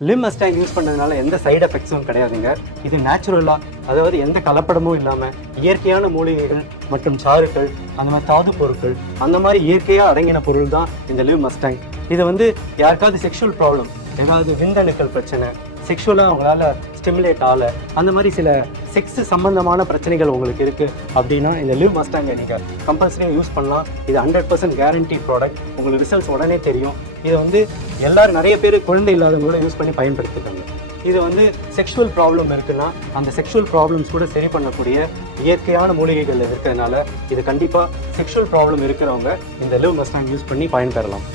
Lim Mustang use பண்ணதுனால எந்த side எஃபெக்ட்ஸும் கிடையாதுங்க. இது நேச்சுரலாக அதாவது எந்த கலப்படமும் இல்லாமல் இயற்கையான மூலிகைகள் மற்றும் சாறுகள் அந்த மாதிரி தாது பொருட்கள் அந்த மாதிரி இயற்கையாக அடங்கின பொருள் தான் இந்த லிவ் மஸ்டாங் இது வந்து யாருக்காவது செக்ஷுவல் ப்ராப்ளம் ஏதாவது விந்தணுக்கள் பிரச்சனை செக்ஷுவலாக அவங்களால ஸ்டிமுலேட் ஆகலை. அந்த மாதிரி சில செக்ஸ் சம்பந்தமான பிரச்சனைகள் உங்களுக்கு இருக்குது அப்படின்னா இந்த லிவ் மஸ்டாங்கை நீங்கள் கம்பல்சரியாக யூஸ் பண்ணலாம். இது ஹண்ட்ரட் பர்சன்ட் கேரண்டி ப்ராடக்ட் உங்களுக்கு ரிசல்ட்ஸ் உடனே தெரியும். இதை வந்து எல்லோரும் நிறைய பேர் குழந்தை இல்லாதவங்களும் யூஸ் பண்ணி பயன்படுத்திட்டாங்க இது வந்து செக்ஷுவல் ப்ராப்ளம் இருக்குன்னா அந்த செக்ஷுவல் ப்ராப்ளம்ஸ் கூட சரி பண்ணக்கூடிய இயற்கையான மூலிகைகள் இருக்கிறதுனால இது கண்டிப்பாக செக்ஷுவல் ப்ராப்ளம் இருக்கிறவங்க இந்த லிவ் மஸ்டாங் யூஸ் பண்ணி பயன்பெறலாம்.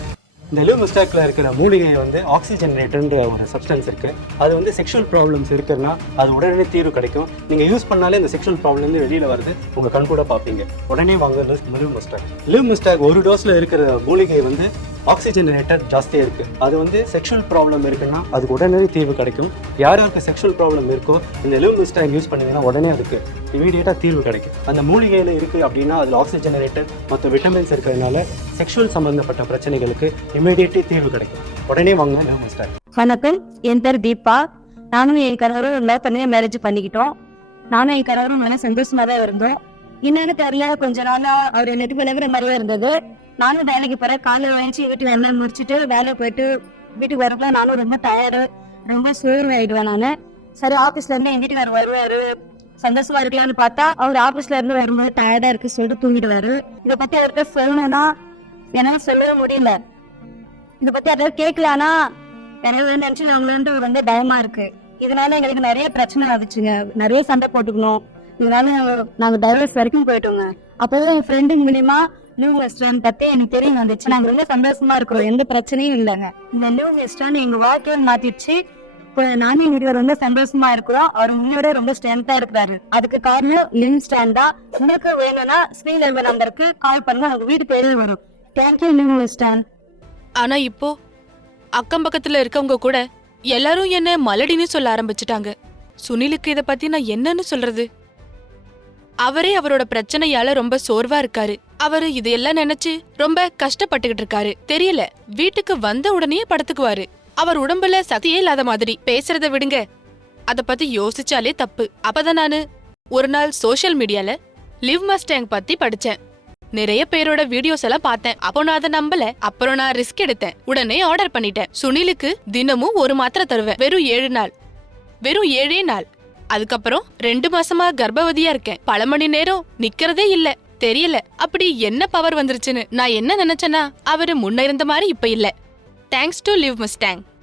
இந்த லிவ் மிஸ்டாக்ல இருக்கிற மூலிகை வந்து ஆக்சிஜனேட்டர்ன்ற ஒரு சப்ஸ்டன்ஸ் இருக்குது அது வந்து செக்ஷுவல் ப்ராப்ளம்ஸ் இருக்குன்னா அது உடனே தீர்வு கிடைக்கும். நீங்கள் யூஸ் பண்ணாலே இந்த செக்ஷுவல் ப்ராப்ளம் வெளியில் வருது. உங்கள் கண் கூட பார்ப்பீங்க. உடனே வாங்க லிவ் மிஸ்டாக் லிவ் மிஸ்டாக் ஒரு டோஸில் இருக்கிற மூலிகை வந்து ஆக்சிஜனேட்டர் ஜாஸ்தியாக இருக்குது அது வந்து செக்ஷுவல் ப்ராப்ளம் இருக்குன்னா அதுக்கு உடனடி தீர்வு கிடைக்கும். யார் யாருக்கு செக்ஷுவல் ப்ராப்ளம் இருக்கோ இந்த லிவ் மிஸ்டாக் யூஸ் பண்ணீங்கன்னா உடனே அதுக்கு இமீடியட்டாக தீர்வு கிடைக்கும். அந்த மூலிகையில் இருக்குது அப்படின்னா அதில் ஆக்சிஜனேட்டர் மற்ற விட்டமின்ஸ் இருக்கிறதுனால செக்ஷுவல் சம்மந்தப்பட்ட பிரச்சனைகளுக்கு இமீடியட்லி தீர்வு கிடைக்கும். உடனே வாங்க லிவ் மிஸ்டாக் வணக்கம். என் பேர் தீபா. நானும் என் கணவரும் லவ் பண்ணி மேரேஜ் பண்ணிக்கிட்டோம். நானும் என் கணவரும் நல்லா சந்தோஷமாக தான் இருந்தோம். என்னன்னு தெரியல. கொஞ்ச நாளாக அவர் நெட்டு விளைவுற மாதிரியே இருந்தது. நானும் வேலைக்கு போறேன். காலையில் வச்சு வீட்டு வேலை முடிச்சுட்டு வேலை போயிட்டு வீட்டுக்கு வரக்குள்ள நானும் ரொம்ப டயர்டு ரொம்ப சோர்வு ஆயிடுவேன் நான். சரி ஆபீஸ்ல இருந்து என் வீட்டுக்காரர் வருவாரு. சந்தோஷமா இருக்கலாம்னு பார்த்தா அவர் ஆபீஸ்ல இருந்து வரும்போது டயர்டா இருக்கு சொல்லிட்டு தூங்கிடுவாரு. இதை பத்தி அவர்கிட்ட சொல்லணும்னா என்னால சொல்லவே முடியல. இதை பத்தி யாராவது கேட்கலானா? யாராவது நினைச்சு அவங்களு ரொம்ப பயமா இருக்கு. இதனால எங்களுக்கு நிறைய பிரச்சனை ஆகுச்சுங்க நிறைய சண்டை போட்டுக்கணும். இதனால நாங்க டைவர்ஸ் வரைக்கும் போயிட்டோங்க. அப்பவே என் ஃப்ரெண்டு மூலியமா நியூ வெஸ்டர்ன் பத்தி எனக்கு தெரிய வந்துச்சு. நாங்க ரொம்ப சந்தோஷமா இருக்கிறோம். எந்த பிரச்சனையும் இல்லைங்க. இந்த நியூ வெஸ்டர்ன் எங்க வாழ்க்கையை மாத்திடுச்சு. இப்போ நானும் எங்க வீட்டுக்காரர் வந்து சந்தோஷமா இருக்கிறோம். அவர் முன்னோட ரொம்ப ஸ்ட்ரென்த்தா இருக்கிறாரு. அதுக்கு காரணம் லிம் ஸ்டாண்ட் தான். உங்களுக்கு வேணும்னா ஸ்க்ரீன் நம்பருக்கு கால் பண்ணுங்க. உங்க வீடு தேடி வரும். தேங்க்யூ நியூ வெஸ்டர்ன் ஆனா இப்போ அக்கம் பக்கத்துல இருக்கவங்க கூட எல்லாரும் என்ன மலடின்னு சொல்ல ஆரம்பிச்சிட்டாங்க. சுனிலுக்கு இதை பத்தி நான் என்னன்னு சொல்றது? அவரே அவரோட பிரச்சனையால ரொம்ப சோர்வா இருக்காரு. அவரு இதையெல்லாம் நினைச்சு ரொம்ப கஷ்டப்பட்டுகிட்டு இருக்காரு. தெரியல. வீட்டுக்கு வந்த உடனே படுத்துக்குவாரு. அவர் உடம்புல சக்தியே இல்லாத மாதிரி. பேசுறத விடுங்க. அத பத்தி யோசிச்சாலே தப்பு. அப்பதான் நானு ஒரு நாள் சோஷியல் மீடியால லிவ் மஸ்டேங் பத்தி படிச்சேன். நிறைய பேரோட வீடியோஸ் எல்லாம் பார்த்தேன். அப்போ நான் அதை நம்பல. அப்புறம் நான் ரிஸ்க் எடுத்தேன். உடனே ஆர்டர் பண்ணிட்டேன். சுனிலுக்கு தினமும் ஒரு மாத்திரை தருவேன். வெறும் ஏழு நாள். வெறும் ஏழே நாள். அதுக்கப்புறம் ரெண்டு மாசமா கர்ப்பவதியா இருக்கேன். பல மணி நேரம் நிக்கிறதே இல்ல. தெரியல. அப்படி என்ன பவர் வந்துருச்சுன்னு நான் என்ன நினைச்சேன்னா அவரு முன்ன இருந்த மாதிரி இப்ப இல்ல. Thanks to live Mustang